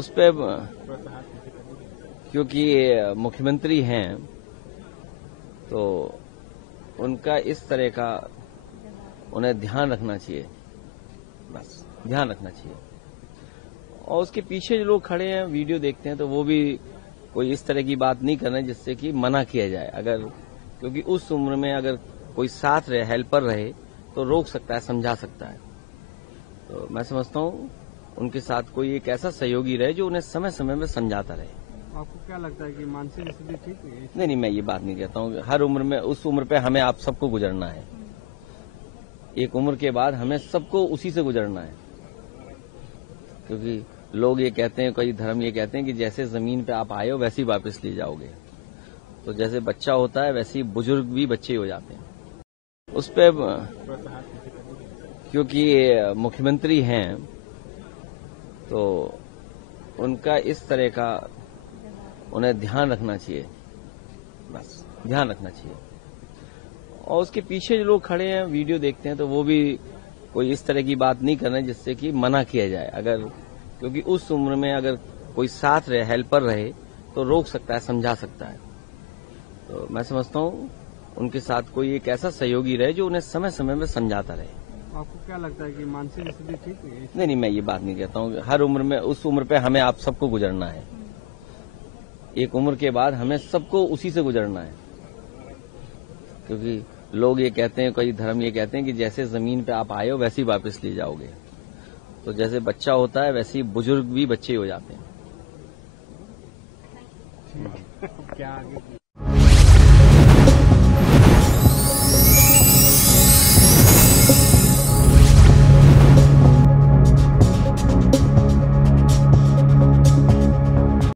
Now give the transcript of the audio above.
उस पे क्योंकि ये मुख्यमंत्री हैं तो उनका इस तरह का उन्हें ध्यान रखना चाहिए, बस ध्यान रखना चाहिए। और उसके पीछे जो लोग खड़े हैं वीडियो देखते हैं तो वो भी कोई इस तरह की बात नहीं कर रहे जिससे कि मना किया जाए। अगर क्योंकि उस उम्र में अगर कोई साथ रहे, हेल्पर रहे तो रोक सकता है, समझा सकता है। तो मैं समझता हूँ उनके साथ कोई एक ऐसा सहयोगी रहे जो उन्हें समय समय में समझाता रहे। आपको क्या लगता है कि मानसिक स्थिति ठीक है? नहीं, मैं ये बात नहीं कहता हूँ। हर उम्र में, उस उम्र पे हमें आप सबको गुजरना है। एक उम्र के बाद हमें सबको उसी से गुजरना है, क्योंकि लोग ये कहते हैं, कई धर्म ये कहते हैं कि जैसे जमीन पे आप आए हो वैसे ही वापस ले जाओगे। तो जैसे बच्चा होता है वैसे ही बुजुर्ग भी बच्चे हो जाते हैं। उस पे क्योंकि ये मुख्यमंत्री हैं तो उनका इस तरह का उन्हें ध्यान रखना चाहिए, बस ध्यान रखना चाहिए। और उसके पीछे जो लोग खड़े हैं वीडियो देखते हैं तो वो भी कोई इस तरह की बात नहीं कर रहे जिससे कि मना किया जाए। अगर क्योंकि उस उम्र में अगर कोई साथ रहे, हेल्पर रहे तो रोक सकता है, समझा सकता है। तो मैं समझता हूँ उनके साथ कोई एक ऐसा सहयोगी रहे जो उन्हें समय समय में समझाता रहे। आपको क्या लगता है कि मानसिक स्थिति ठीक है? नहीं, मैं ये बात नहीं कहता हूँ। हर उम्र में, उस उम्र पे हमें आप सबको गुजरना है। एक उम्र के बाद हमें सबको उसी से गुजरना है, क्योंकि लोग ये कहते हैं, कई धर्म ये कहते हैं कि जैसे जमीन पे आप आए हो वैसे ही वापस ले जाओगे। तो जैसे बच्चा होता है वैसे ही बुजुर्ग भी बच्चे हो जाते हैं। क्या आगे